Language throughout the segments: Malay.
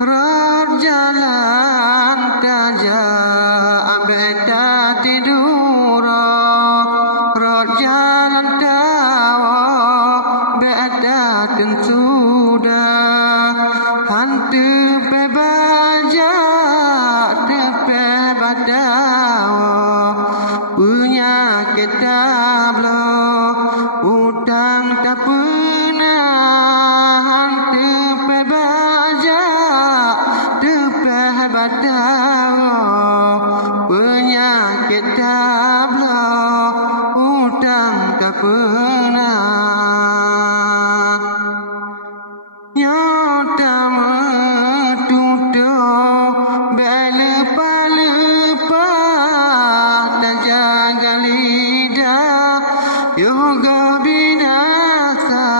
Rot jalan taja abeda tidur. Rot jalan tawa beda ten sudah. Hantu bebaja tepe badawa punya ketablo utang tak pernah. Hantu bebaja tepe badawa penyakit tablo utang tak pernah. Nyata metuduh belepa-lepa tak jaga lidah. Yoga binasa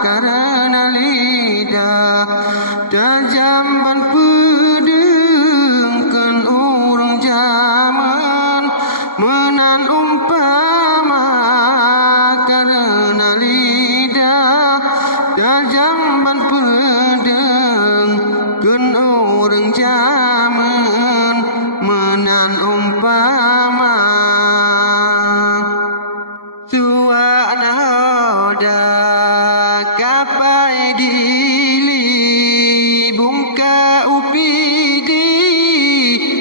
karena lidah. Tajam ban pedengkan urang zaman menan umpama karena lidah. Tajam ban pedengkan urang zaman menan umpama. Suana hoda kapai dili bungka upidi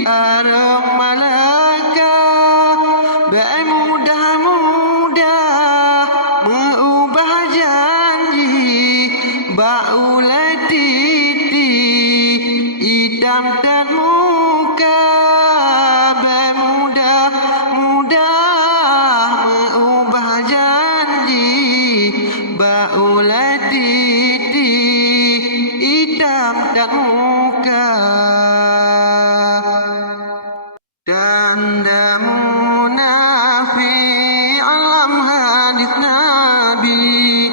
arang malaka baik mudah-mudah mengubah janji baulai titi hitam dan muka baik mudah-mudah mengubah janji baulai titi hitam dan muka. Tanda munafik alam hadis Nabi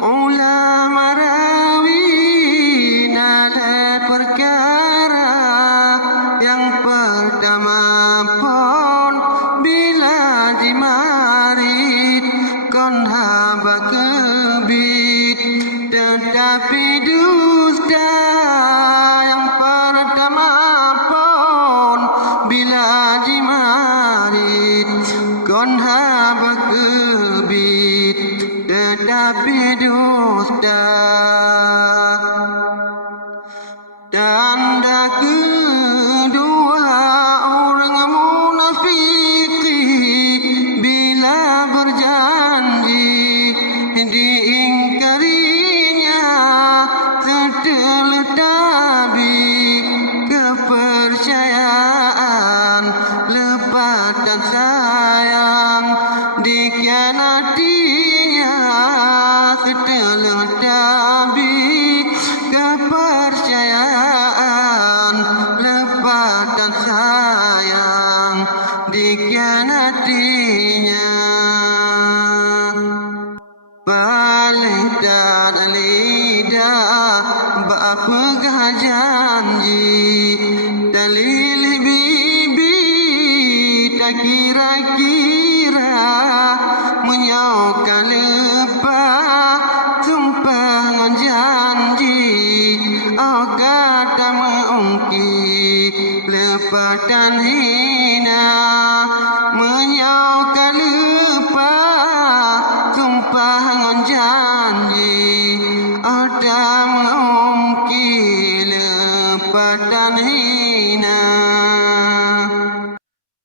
ulama rawi nada perkara. Yang pertama pun bila dimarit kon haba kebit tetapi dusta. Yang pertama pun bila dimarit kon haba kebit tetapi dusta. Tanda kedua orang munafik bila berjanji diingkarinya setelah tabi kepercayaan lepas dan sayang dikhianatinya setelah tabi kepercayaan lepas dan sayang dikhianatinya. Balik dan lidah berpegang janji dalil bibi tak kira-kira menyokan lepas sumpah dengan janji. Agak tak mengungkit lepas dan hina menyokan lepas sumpah dengan janji. Ada mengungkit lepas dan hina.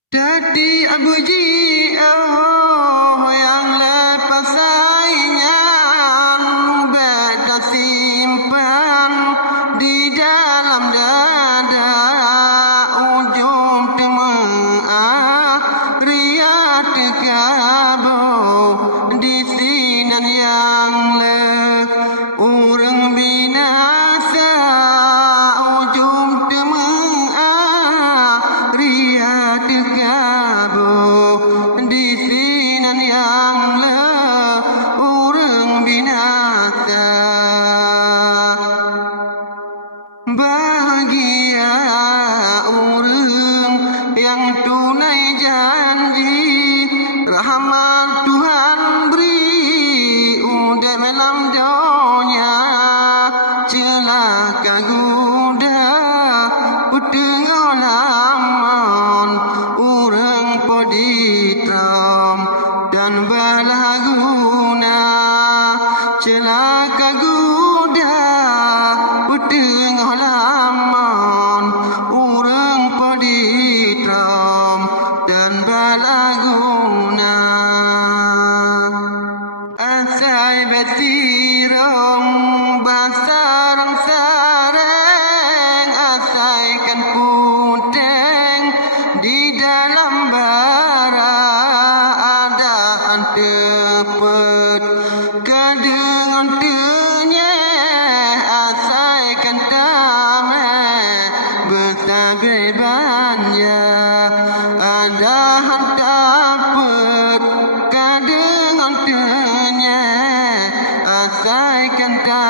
Jadi abuji yang lepas sayang beda simpan di dalam dada ujung temaah ria tekabo di sinan yang le urang binasa ujung temaah ria tekabo di sinan yang le urang binasa. Bahagia orang yang tunai janji rahmat Tuhan beri udah dalam dunia celaka gua. tepat kadengan tenye asaikan tamai bertabe banja ada hantapat kadengan tenye asaikan tamai